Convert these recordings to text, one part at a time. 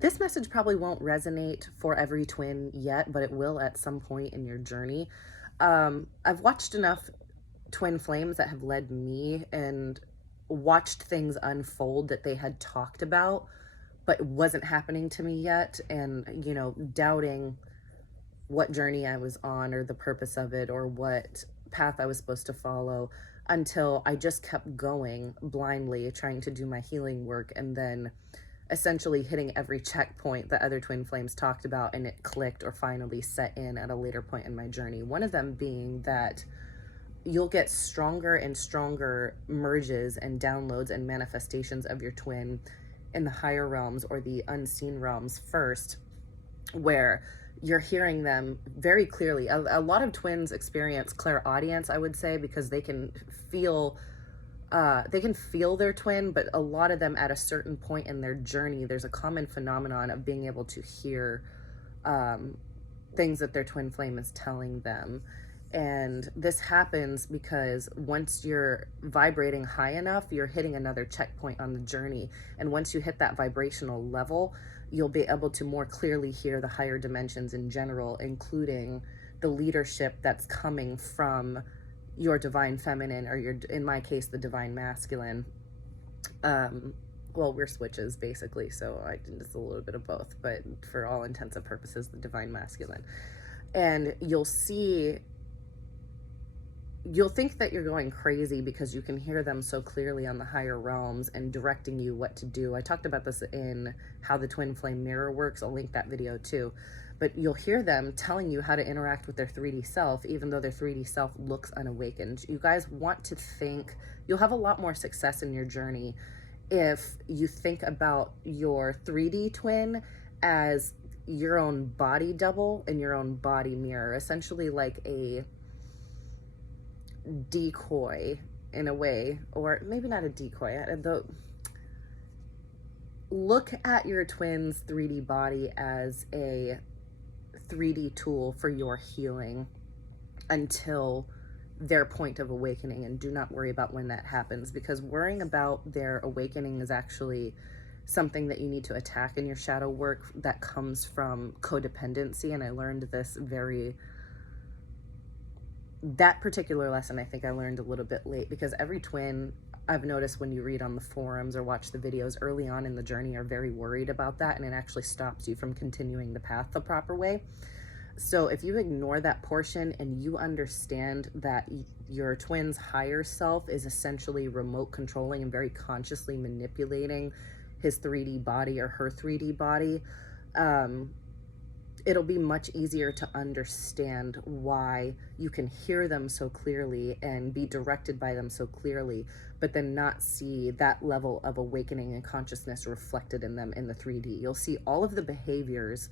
This message probably won't resonate for every twin yet, but it will at some point in your journey. I've watched enough twin flames that have led me and watched things unfold that they had talked about, but it wasn't happening to me yet. And, doubting what journey I was on or the purpose of it or what path I was supposed to follow until I just kept going blindly, trying to do my healing work, and then essentially hitting every checkpoint that other twin flames talked about, and it clicked or finally set in at a later point in my journey. One of them being that you'll get stronger and stronger merges and downloads and manifestations of your twin in the higher realms or the unseen realms first, where you're hearing them very clearly. A lot of twins experience clairaudience, I would say, because they can feel their twin, but a lot of them at a certain point in their journey, there's a common phenomenon of being able to hear things that their twin flame is telling them. And this happens because once you're vibrating high enough, you're hitting another checkpoint on the journey. And once you hit that vibrational level, you'll be able to more clearly hear the higher dimensions in general, including the leadership that's coming from your divine feminine, or in my case, the divine masculine. Well, we're switches basically, so it's a little bit of both, but for all intents and purposes, the divine masculine. And you'll think that you're going crazy because you can hear them so clearly on the higher realms and directing you what to do. I talked about this in how the twin flame mirror works. I'll link that video too. But you'll hear them telling you how to interact with their 3D self, even though their 3D self looks unawakened. You guys want to think, you'll have a lot more success in your journey if you think about your 3D twin as your own body double and your own body mirror, essentially like a decoy in a way, or maybe not a decoy. Look at your twin's 3D body as a 3D tool for your healing until their point of awakening, and do not worry about when that happens, because worrying about their awakening is actually something that you need to attack in your shadow work that comes from codependency. And I learned that particular lesson, I think I learned a little bit late, because every twin, I've noticed when you read on the forums or watch the videos early on in the journey, are very worried about that, and it actually stops you from continuing the path the proper way. So if you ignore that portion and you understand that your twin's higher self is essentially remote controlling and very consciously manipulating his 3D body or her 3D body, it'll be much easier to understand why you can hear them so clearly and be directed by them so clearly, but then not see that level of awakening and consciousness reflected in them in the 3D. You'll see all of the behaviors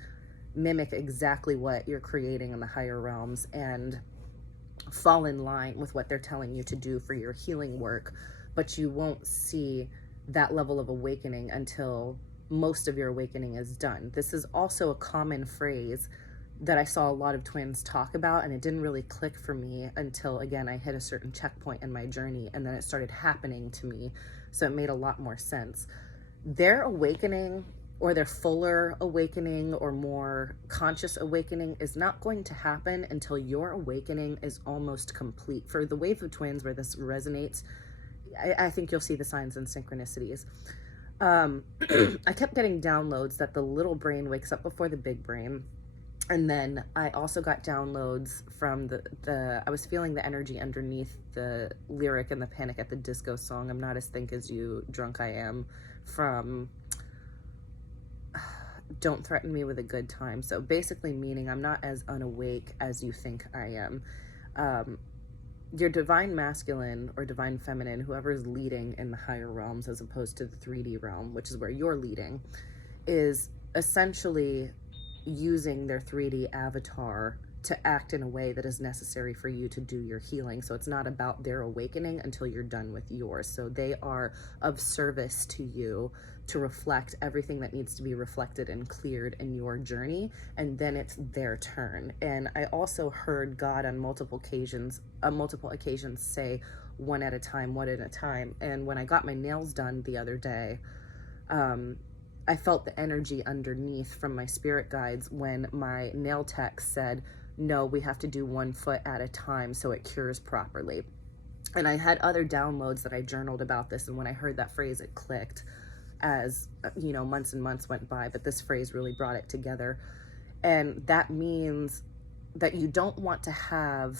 mimic exactly what you're creating in the higher realms and fall in line with what they're telling you to do for your healing work, but you won't see that level of awakening until most of your awakening is done. This is also a common phrase that I saw a lot of twins talk about, and it didn't really click for me until, again, I hit a certain checkpoint in my journey, and then it started happening to me, so it made a lot more sense. Their awakening, or their fuller awakening or more conscious awakening, is not going to happen until your awakening is almost complete. For the wave of twins where this resonates, I think you'll see the signs and synchronicities. I kept getting downloads that the little brain wakes up before the big brain. And then I also got downloads from I was feeling the energy underneath the lyric and the Panic at the Disco song, "I'm Not As Think As You, Drunk I Am," from Don't Threaten Me With a Good Time. So basically meaning I'm not as unawake as you think I am. Your divine masculine or divine feminine, whoever is leading in the higher realms as opposed to the 3D realm, which is where you're leading, is essentially using their 3D avatar to act in a way that is necessary for you to do your healing. So it's not about their awakening until you're done with yours. So they are of service to you to reflect everything that needs to be reflected and cleared in your journey, and then it's their turn. And I also heard God on multiple occasions say, one at a time, one at a time. And when I got my nails done the other day, I felt the energy underneath from my spirit guides when my nail tech said, no, we have to do 1 foot at a time so it cures properly. And I had other downloads that I journaled about this, and when I heard that phrase, it clicked as, you know, months and months went by, but this phrase really brought it together. And that means that you don't want to have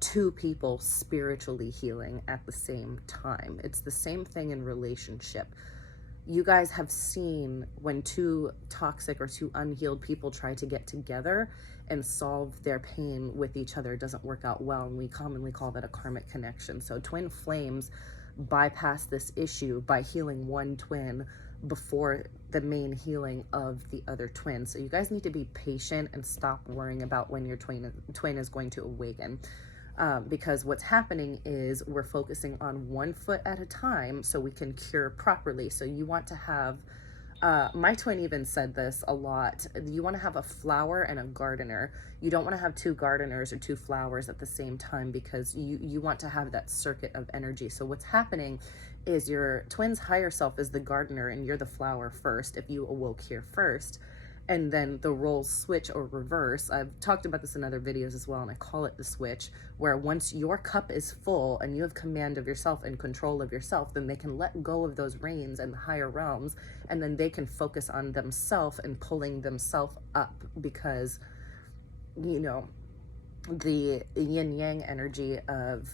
two people spiritually healing at the same time. It's the same thing in relationship. You guys have seen when two toxic or two unhealed people try to get together and solve their pain with each other, it doesn't work out well, and we commonly call that a karmic connection. So twin flames bypass this issue by healing one twin before the main healing of the other twin. So you guys need to be patient and stop worrying about when your twin is going to awaken. Because what's happening is we're focusing on 1 foot at a time so we can cure properly. So you want to have, my twin even said this a lot, you want to have a flower and a gardener. You don't want to have two gardeners or two flowers at the same time, because you want to have that circuit of energy. So what's happening is your twin's higher self is the gardener and you're the flower first, if you awoke here first. And then the roles switch or reverse. I've talked about this in other videos as well, and I call it the switch, where once your cup is full and you have command of yourself and control of yourself, then they can let go of those reins and the higher realms, and then they can focus on themselves and pulling themselves up, because, you know, the yin yang energy of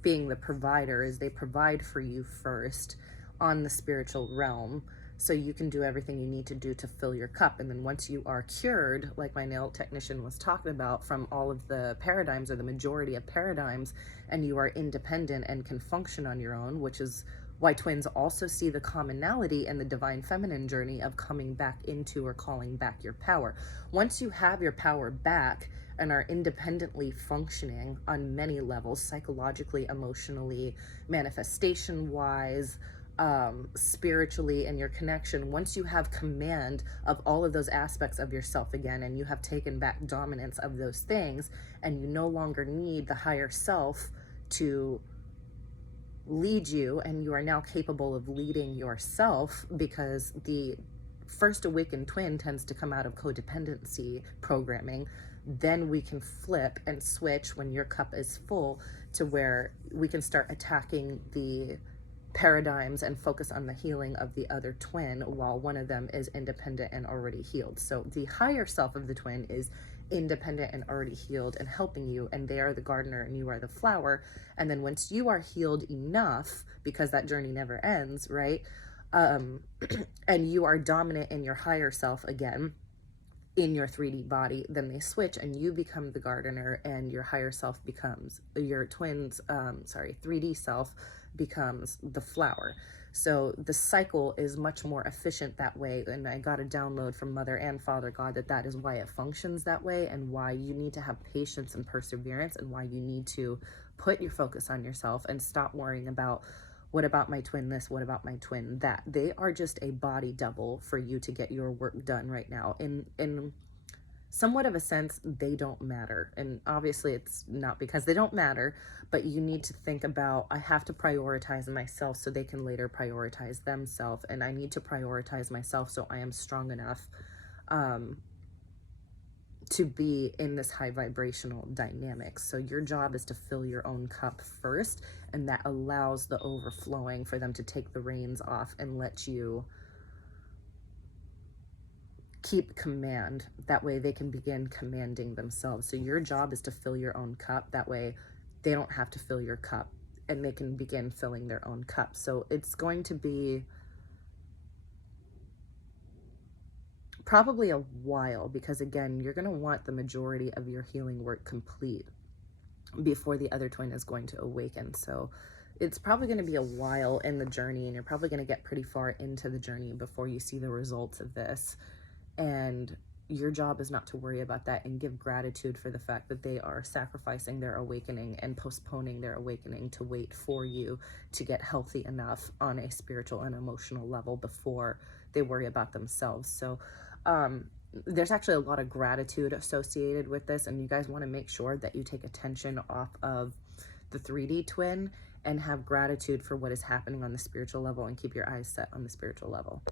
being the provider is they provide for you first on the spiritual realm, so you can do everything you need to do to fill your cup. And then once you are cured, like my nail technician was talking about, from all of the paradigms or the majority of paradigms, and you are independent and can function on your own, which is why twins also see the commonality in the divine feminine journey of coming back into or calling back your power. Once you have your power back and are independently functioning on many levels, psychologically, emotionally, manifestation wise, spiritually, and your connection, once you have command of all of those aspects of yourself again, and you have taken back dominance of those things, and you no longer need the higher self to lead you, and you are now capable of leading yourself, because the first awakened twin tends to come out of codependency programming. Then we can flip and switch when your cup is full to where we can start attacking the paradigms and focus on the healing of the other twin while one of them is independent and already healed. So the higher self of the twin is independent and already healed and helping you, and they are the gardener and you are the flower. And then once you are healed enough, because that journey never ends, right? And you are dominant in your higher self again, in your 3D body, then they switch and you become the gardener, and your higher self becomes your twin's 3D self becomes the flower. So the cycle is much more efficient that way. And I got a download from Mother and Father God that is why it functions that way, and why you need to have patience and perseverance, and why you need to put your focus on yourself and stop worrying about, what about my twin this, what about my twin that. They are just a body double for you to get your work done right now. In somewhat of a sense, they don't matter. And obviously it's not because they don't matter, but you need to think about, I have to prioritize myself so they can later prioritize themselves. And I need to prioritize myself so I am strong enough to be in this high vibrational dynamic. So your job is to fill your own cup first, and that allows the overflowing for them to take the reins off and let you keep command. That way they can begin commanding themselves. So your job is to fill your own cup. That way they don't have to fill your cup, and they can begin filling their own cup. So it's going to be probably a while, because again, you're going to want the majority of your healing work complete before the other twin is going to awaken. So it's probably going to be a while in the journey, and you're probably going to get pretty far into the journey before you see the results of this. And your job is not to worry about that, and give gratitude for the fact that they are sacrificing their awakening and postponing their awakening to wait for you to get healthy enough on a spiritual and emotional level before they worry about themselves. So there's actually a lot of gratitude associated with this, and you guys want to make sure that you take attention off of the 3D twin and have gratitude for what is happening on the spiritual level and keep your eyes set on the spiritual level.